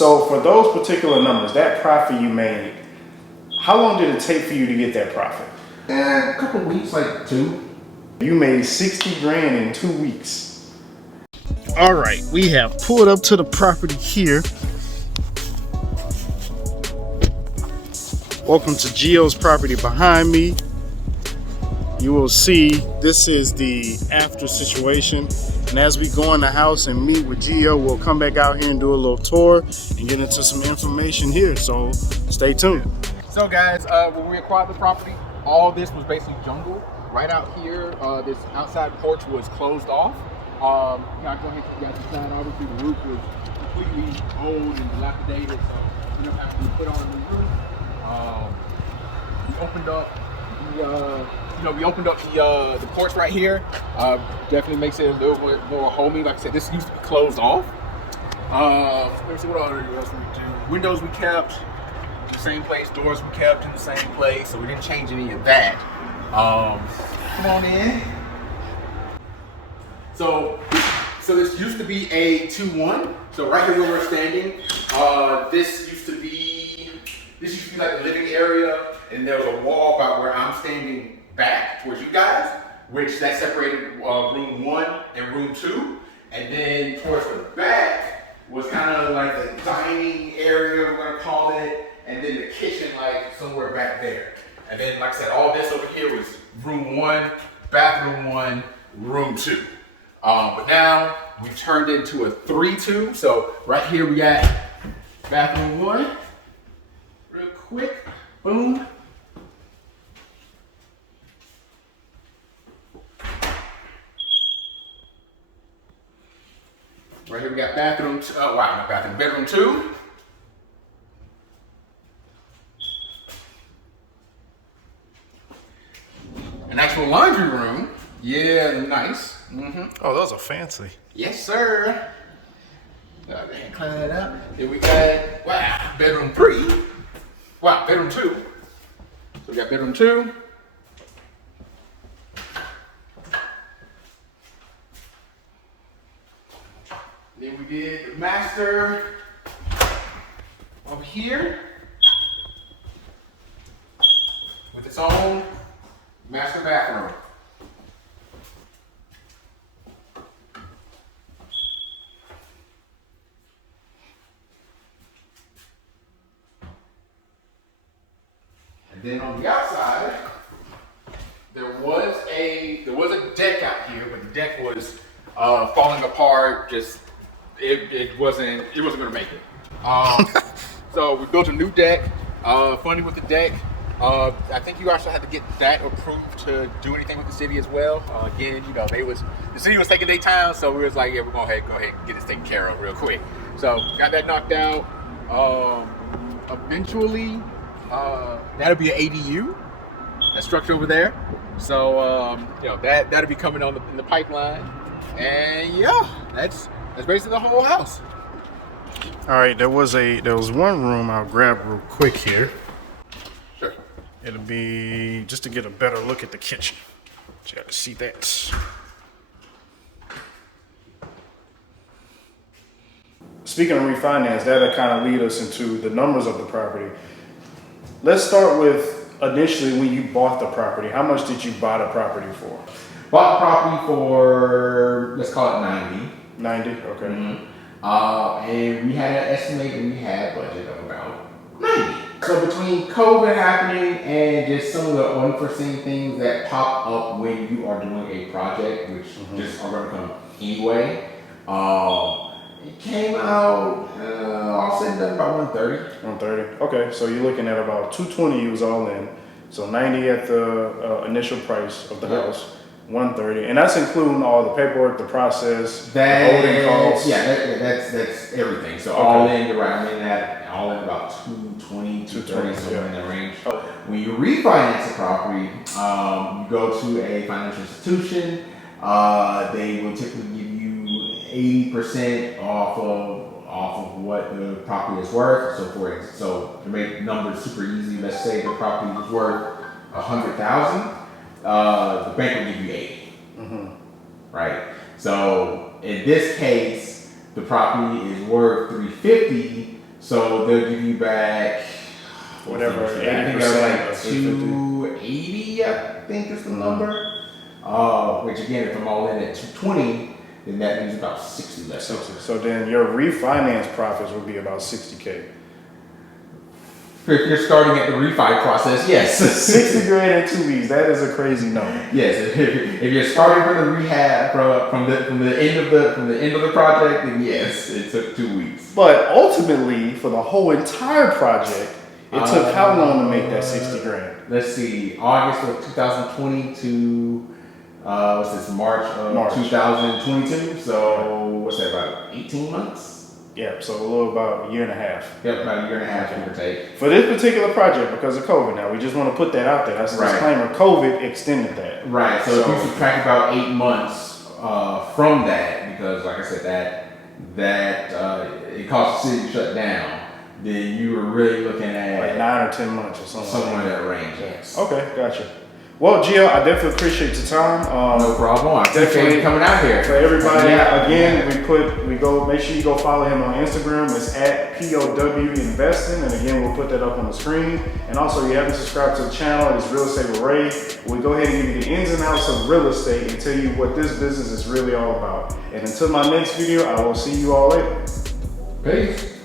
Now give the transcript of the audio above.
So for those particular numbers, that profit you made, how long did it take for you to get that profit? A couple weeks, like 2. You made 60 grand in 2 weeks. All right, we have pulled up to the property here. Welcome to Gio's property behind me. You will see this is the after situation. And as we go in the house and meet with Gio, we'll come back out here and do a little tour and get into some information here. So stay tuned. So guys, when we acquired the property, all this was basically jungle. Right out here, this outside porch was closed off. I'll go ahead and take you guys inside. Obviously the roof was completely old and dilapidated, so we don't have to put on a new roof. We opened up the porch right here. Definitely makes it a little bit more homey. Like I said, this used to be closed off. Let me see what else we do. Windows we kept in the same place. Doors we kept in the same place. So we didn't change any of that. Come on in. So this used to be a 2-1. So right here where we're standing, this used to be like the living area, and there was a wall about where I'm standing back towards you guys, which that separated room 1 and room 2. And then towards the back was kind of like the dining area, we're gonna call it, and then the kitchen like somewhere back there. And then, like I said, all this over here was room 1, bathroom 1, room 2. But now we've turned into a 3-2. So right here we got bathroom 1. Real quick, boom. Right here we got bathroom, bedroom 2. An actual laundry room. Yeah, nice. Oh, those are fancy. Yes, sir. Go ahead and clean that up. Then we got, bedroom 3. Bedroom 2. So we got bedroom 2. Then we did the master over here with its own master bathroom. And then on the outside, there was a deck out here, but the deck was falling apart. It wasn't gonna make it. So we built a new deck. Funny with the deck. I think you also had to get that approved to do anything with the city as well. Again, the city was taking their time, so we was like, yeah, we're gonna go ahead and get this taken care of real quick. So got that knocked out. Eventually, that'll be an ADU. That structure over there. So that'll be coming in the pipeline. And yeah, that's basically the whole house. All right, there was one room I'll grab real quick here. Sure. It'll be just to get a better look at the kitchen. So you got to see that. Speaking of refinance, that'll kind of lead us into the numbers of the property. Let's start with initially when you bought the property. How much did you buy the property for? Bought the property for, let's call it 90. 90, okay. Mm-hmm. And we had an estimate and we had a budget of about 90. So between COVID happening and just some of the unforeseen things that pop up when you are doing a project, which just are going to come anyway, it came out all said and done about 130. 130. Okay, so you're looking at about 220 you was all in. So 90 at the initial price of the house. 130, and that's including all the paperwork, the process, the holding costs. Yeah, that's everything. So all in, you're right. I mean that all in about 220, 230, somewhere in that range. When you refinance a property, you go to a financial institution. They will typically give you 80% off of what the property is worth. So to make numbers super easy, let's say the property is worth $100,000. The bank will give you 80. Right? So in this case, the property is worth $350. So they'll give you back Whatever, I think 80% that's like of 280, I think is the number. Which again, if I'm all in at 220, then that means about 60 left. 60. So then your refinance profits would be about 60K. If you're starting at the refi process, yes. 60 grand in 2 weeks. That is a crazy number. Yes, if you're starting from the rehab from the end of the project, then yes, it took 2 weeks. But ultimately, for the whole entire project, it took how long to make that 60 grand? Let's see, August of 2020 to what's this, March of 2022. So what's that, about 18 months? Yeah, so a little about a year and a half. Yep, about a year and a half, give or take. For this particular project, because of COVID now, we just want to put that out there. That's a disclaimer. COVID extended that. Right, so if you subtract about 8 months from that, because like I said, that it caused the city to shut down, then you were really looking at like 9 or 10 months or something. Somewhere in that range, yes. Okay, gotcha. Well, Gio, I definitely appreciate your time. No problem. I appreciate you coming out here. For everybody, again, make sure you go follow him on Instagram. It's at POW Investing. And again, we'll put that up on the screen. And also, if you haven't subscribed to the channel, it's Real Estate with Ray. We go ahead and give you the ins and outs of real estate and tell you what this business is really all about. And until my next video, I will see you all later. Peace.